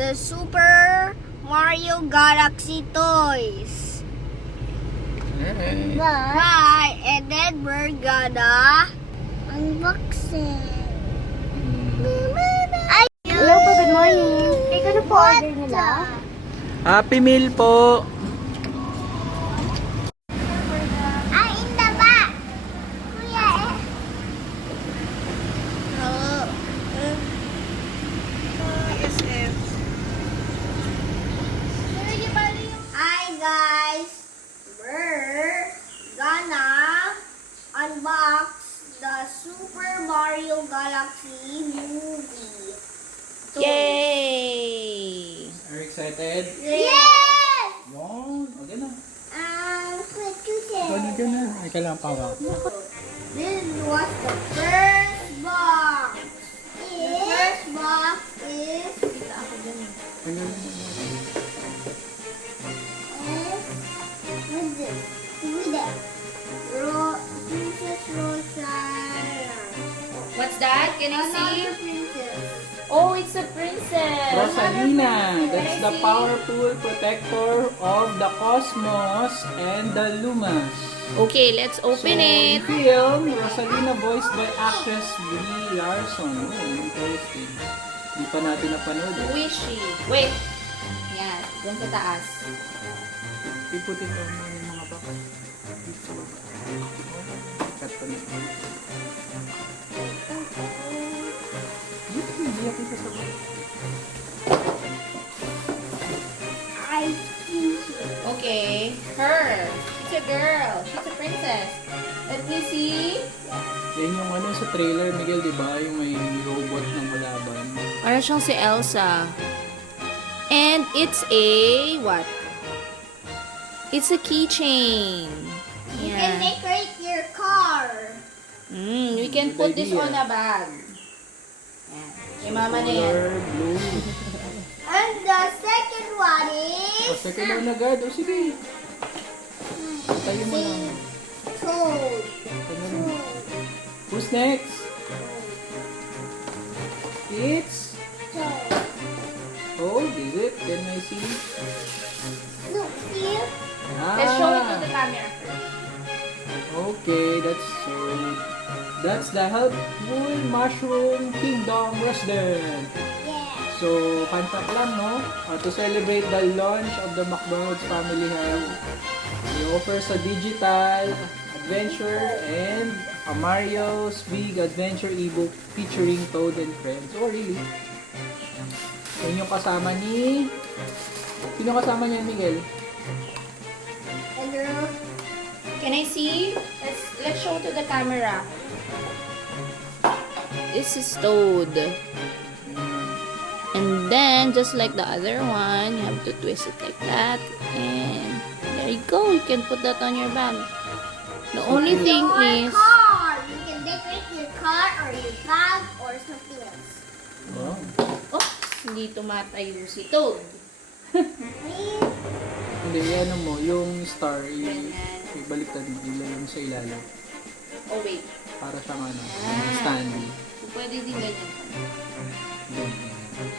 the Super Mario Galaxy toys. Bye. And then we're gonna unboxing. Hello po, good morning. Take ano po order nila? Happy Meal po. Ay, in the back. Kuya, Hi guys, we're gonna unbox the Super Mario Galaxy movie. Yay! Are you excited? Yes! Wow, okay na. Quick to say. Ano ka na? Ay, kailangan pa ba? This was the first box. The first box is Ano? what's this? Who's that? Princess Rosaria. What's that? Can I see? Another princess. Oh, it's a princess. Rosalina. That's Can I the see? powerful protector of the cosmos and the Lumas. Okay, let's open it. In film, Rosalina voiced by actress Brie Larson. Oh, interesting. Hindi pa natin napanood. Who is she? Wait. Yan, dyan sa taas. Iputin ko naman yung mga box. Dito sa baba. Cut pa na. Hindi natin sa baba. I see her. Okay, her. She's a girl. She's a princess. Let me see. Yan yung ano sa trailer, Miguel, di ba? Yung may robot ng malaban. Para siyang si Elsa. And it's a what? It's a keychain. You can Yeah. decorate your car. We can Good put this idea. on a bag. Yan. Kay mama na yan. Color blue. And the second one is Second one agad. O sige. Tayo mo lang. Toad. Ano lang. Who's next? It's... Toad. Oh, is it? Can I see? Look here. Let's show it to the camera first. Okay, that's the Helpful Mushroom Kingdom Resident. Yeah. So, fun fact lang, no? To celebrate the launch of the McDonald's Family Hub, they offers a digital adventure and a Mario's Big Adventure ebook featuring Toad and Friends. Oh, really? Yan yung kasama ni... Sino kasama niya, Miguel? And Can I see? Let's show to the camera. This is Toad. And then, just like the other one, you have to twist it like that. And there you go. You can put that on your bag. The only thing your is... car. You can decorate your car or your bag or something else. Wow. Oops! Hindi tumatayo si Toad. Hindi, ano mo, yung star, ibaliktad mo, ilagay mo sa ilalim. Oh, wait. Para siyang ano, standee. Pwede din ganyan. Ganyan.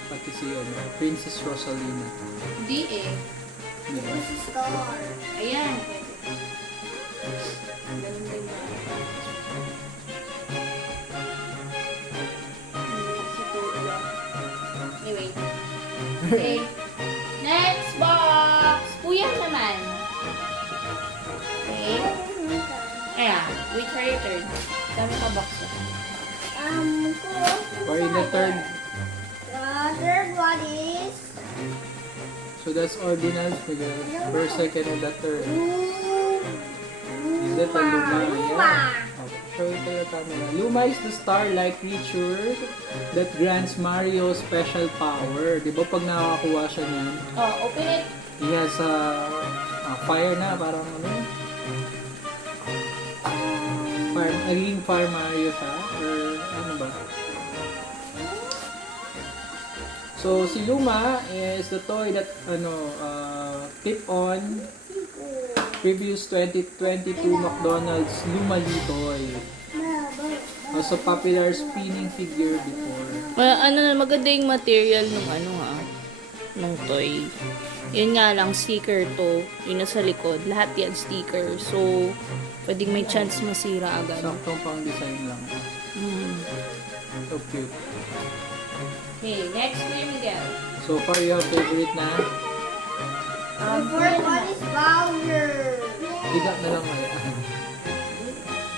Pati si ano, Princess Rosalina. Hindi eh. Diba? This is star. Ayan. Ganun din yan. Si Toad lang. Anyway. Okay. Next box! Kuya naman. Okay. Ayan. Wait for your turn. Dami pa box yan. Or in the third, The third one is so that's ordinals for the first, second, and the third. Is that a Luma? Yeah. Okay, show it to the camera. Luma is the star-like creature that grants Mario special power. Di ba pag nakakuha siya niyan, Oh, open it. he has fire na, parang ano, nagiging Fire Mario siya, or ano ba? So, si Luma is the toy that, tip on previous 2022 McDonald's Lumali toy. Also popular spinning figure before. Maganda yung material nung ano ha. ng toy. Yun nga lang, sticker to. Yun nasa likod. Lahat yan sticker. So, pwedeng may chance masira agad. Saktong pang design lang. So cute. Okay, next Kuya Miguel. So far, you have favorite na? The fourth one is Bowser. Bigat na lang mali.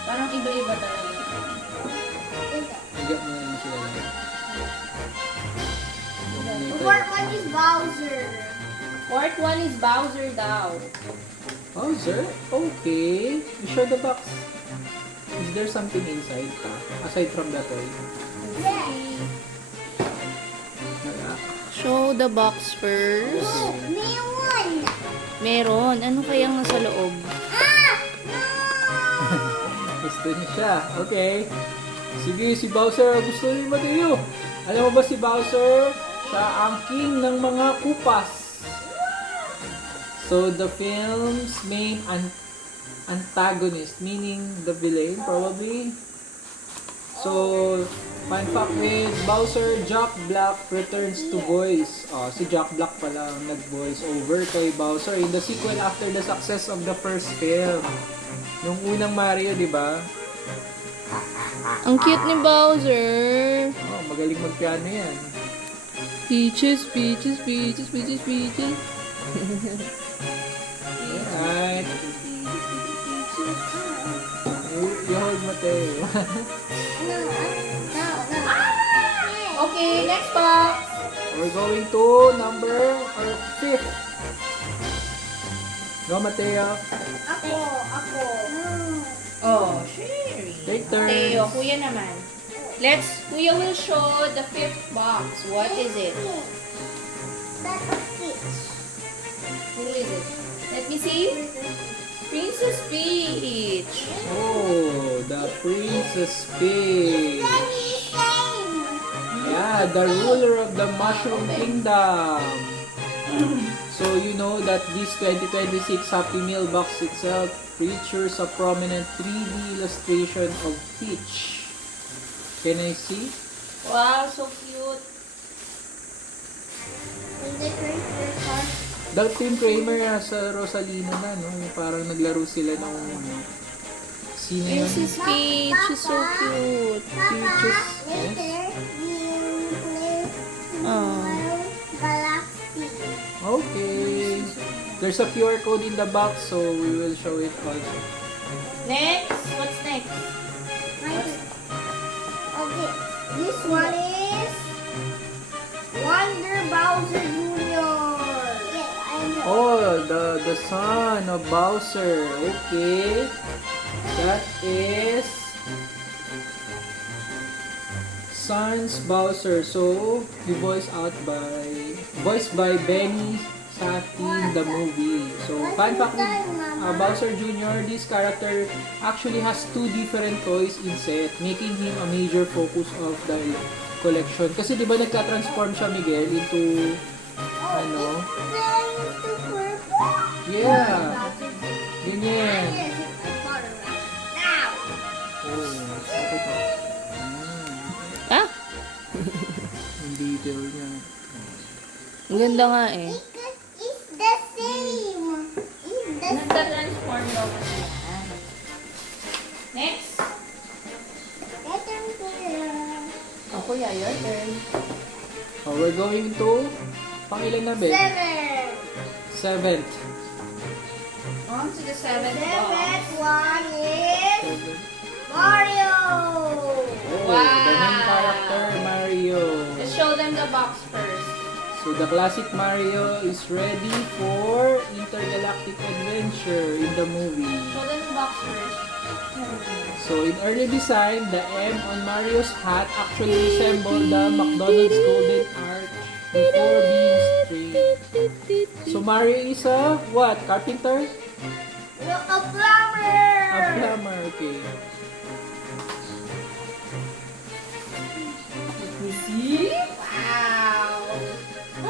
Parang iba-iba talaga. Bigat mo na lang sila lang. The fourth one is Bowser. Fourth one is Bowser daw. Bowser? Okay. You show the box. Is there something inside pa? Aside from the toy? Yes. Wala. Show the box first. Oh, may one. Meron. Ano kayang nasa loob? Ah! No! Gusto niya siya. Okay. Sige, si Bowser gusto niya Mateo. Alam mo ba si Bowser? Siya ang king ng mga kupas. So, the film's main antagonist, meaning the villain, probably. So, fun fact with Bowser, Jack Black returns to voice. Si Jack Black pala ang nag-voice over kay Bowser in the sequel after the success of the first film. Yung unang Mario, di ba? Ang cute ni Bowser. Oh, magaling mag-piano yan. Peaches, peaches, peaches, peaches, peaches. Alright. You hold Mateo. No, no, no. Okay, next box. We're going to number 5th. Go, Mateo. Ako. Oh, Sherry. Take turns. Teo, kuya naman. Kuya will show the fifth box. What is it? That's a fish. Who is it? Let me see. Princess Peach. Oh, the Princess Peach. Same. Yeah, the ruler of the Mushroom Kingdom. So you know that this 2026 Happy Meal box itself features a prominent 3D illustration of Peach. Can I see? Wow, so cute. And the first card. Team Kramer sa Rosalina na, no? Yung parang naglaro sila ng sino yun? Princess Peach is so cute. Peaches. Later, you play Oh. Mario Galaxy. Okay. There's a QR code in the box, so we will show it also. Next, what's next? Okay, this one is Wonder Bowser Jr. Yes, I know. Oh, the son of Bowser. Okay. That is Sans Bowser. So, voiced by Benny Safdie in the movie. So, fun fact with Bowser Jr., this character actually has 2 different toys in set, making him a major focus of the collection. Kasi di ba nagka-transform siya, Miguel, into ano? It's the purple. Yeah. Ganyan. Yes, I thought of that. Now, Oh, ito to. Ah, Yung detail niya. ang ganda nga eh. it's the same. It's the same. Nagka-transform daw kasi yan. Next. Letter here. Oh, kuya, your turn. Oh, we're going to pangilan na, Ben? 7. 7th. On to the seventh Seventh box. one is 7th. Mario. Oh, Wow. the main character, Mario. Let's show them the box first. So, the classic Mario is ready for intergalactic adventure in the movie. Show them the box first. So, in early design, the M on Mario's hat actually resembled the McDonald's Golden Arch before being straight. So, Mario is a, what? Carpenter? Look, a plumber. A plumber, okay. Let me see. Wow.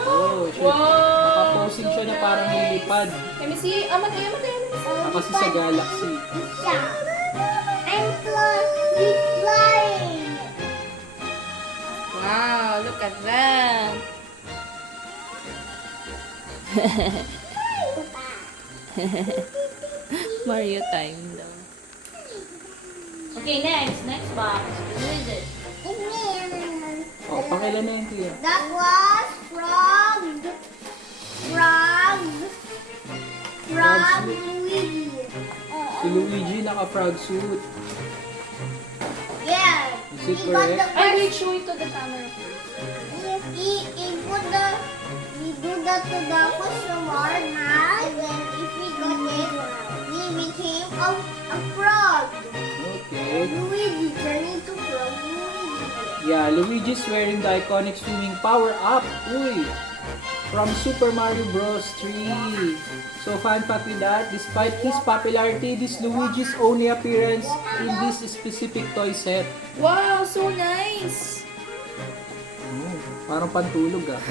Oh, shit. Wow. Nakaposing siya na parang lilipad. Let me see. Matay. Kasi sa galaxy. Siya. I'm flying. Wow, look at that. Mario time daw. Okay, next box. Who is it? Oh, pakailan na yun, Tia. That was from Luigi. Si Luigi naka-frog suit. Yeah. Is it He got the correct? Ay, wait, show it to the camera first. he do that to the customer and then if we got it, he became a frog. Okay. Luigi turned into frog Luigi. Yeah, Luigi's wearing the iconic swimming power-up. Uy! From Super Mario Bros. 3. So, fun fact with that, despite his popularity, this Luigi's only appearance in this specific toy set. Wow, so nice! Oh, parang pantulog ah.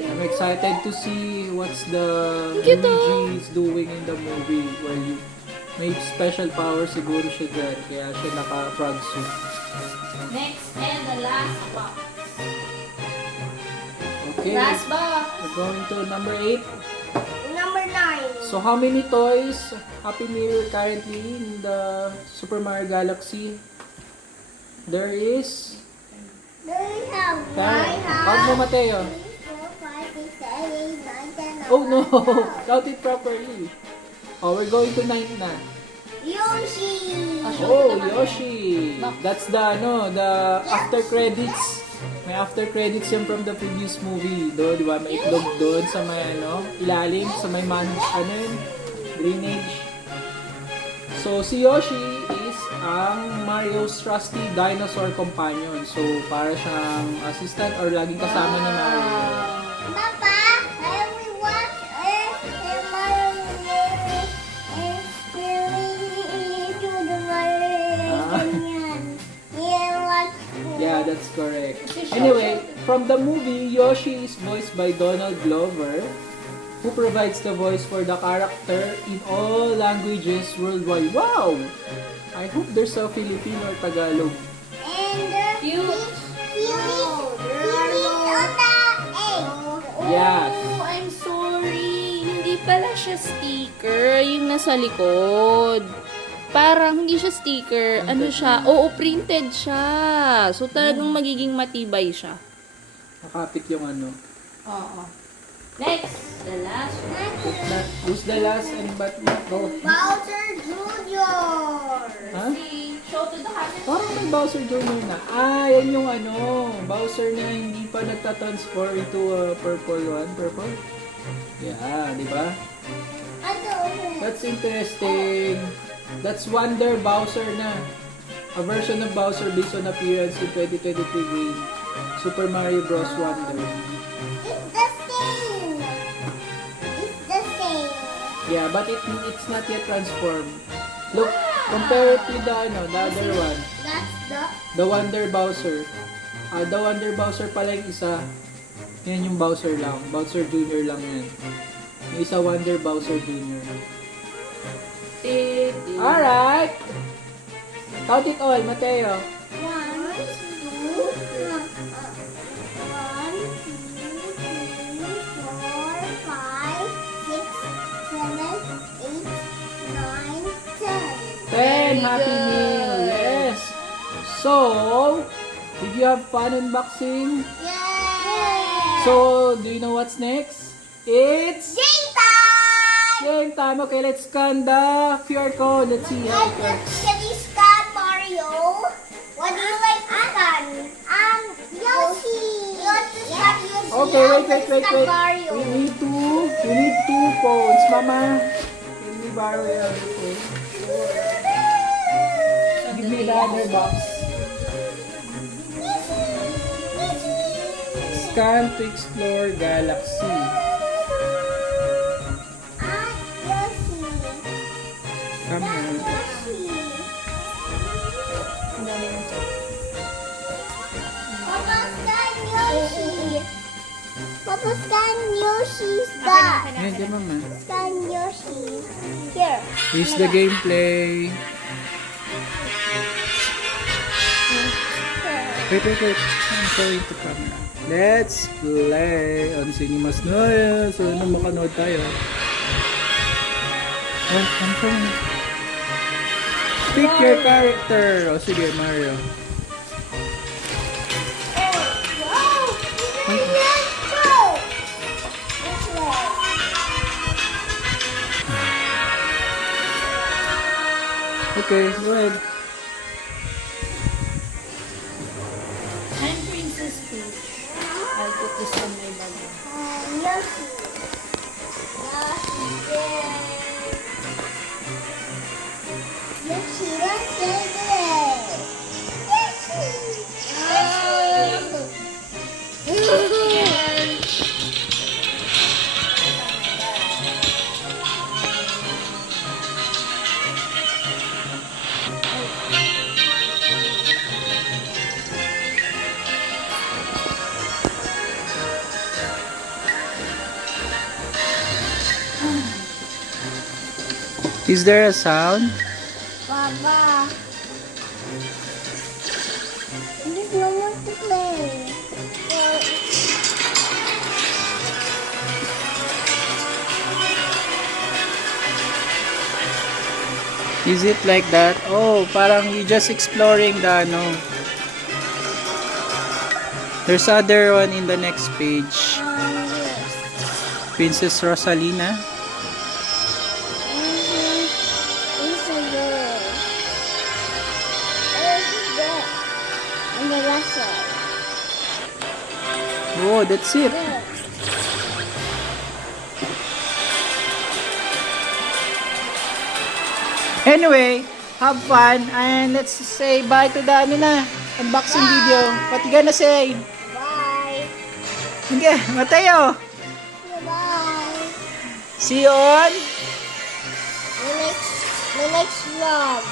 I'm excited to see what's the Cute, Luigi is doing in the movie where you may special power siguro siya dyan. Kaya siya naka-frog suit. Next and the last box. Okay, Last box. we're going to number 8. Number 9. So how many toys Happy Meal currently in the Super Mario Galaxy? There is... Do we have Count mo, Mateo. 3, 4, 5, 6, 7, 8, 9, 10, Oh no! Count it properly. Oh, we're going to 9 na. Yoshi! Oh, Yoshi! That's the, the after credits. May after credits yun from the previous movie. Do, di ba? May itlog doon sa may, ilalim, sa may drainage. So, si Yoshi is ang Mario's trusty dinosaur companion. So, para siyang assistant or laging kasama ni Mario. Papa, I will watch Yeah, that's correct. Anyway, from the movie, Yoshi is voiced by Donald Glover, who provides the voice for the character in all languages worldwide. Wow! I hope there's a Filipino or Tagalog. Cute. Yes. Oh, I'm sorry. Hindi pala siya sticker. Yung nasa likod. Parang hindi siya sticker. Ano siya? Oo, printed siya. So, talagang magiging matibay siya. Nakapit yung ano. Oo. Next. The last one. Who's the last and but go? Bowser Jr. Ha? Show to the camera. Parang may Bowser Jr. na. Ah, yan yung Bowser na hindi pa nagtatransform into a purple one. Purple? Yeah, di ba? That's interesting. That's Wonder Bowser na. A version of Bowser based on appearance in 2023 game. Super Mario Bros. Wonder. Yeah, but it's not yet transformed. Look, compare it with the other one. That's The Wonder Bowser. The Wonder Bowser pala yung isa. Yan yung Bowser lang. Bowser Jr. lang yan. Yung isa Wonder Bowser Jr. Alright! Count it all, Mateo. 10 Happy Meal, yes! So, did you have fun unboxing? Yay! So, do you know what's next? It's Game time! game time. Okay, let's scan the QR code. Let's see how it works. Can you scan Mario? What do you like to scan? Yoshi. You want to scan Yoshi? Okay, I wait. want to scan Mario. We need two phones, Mama. Can we borrow the other phone? Give me the other box. Scan to explore Galaxy. Yoshi. Come here. Papa, scan Yoshi. Papa, scan Yoshi's back. Ayan, di Mama. Scan Yoshi. Here. Here's the gameplay. Wait. I'm showing to camera. Let's play on Cinemas Noya. So, ano makanood tayo? Oh, ano pa yun? Pick your character. O, sige, Mario. Wow! Let's go! This way. Okay, go ahead. I'm Princess Peach. I'll put this on my bag. Yoshi. Yoshi, let's play this. Yoshi. Is there a sound? Papa. I just don't want to play. Is it like that? Oh, parang you just exploring the ano. There's other one in the next page. Yes. Princess Rosalina. This is good. This is good. And the last one. Oh, that's it. Good. Anyway, have fun and let's say bye to the ano na, unboxing video. What you gonna say? Bye. Sige, Mateo. Bye. See you on. The next vlog.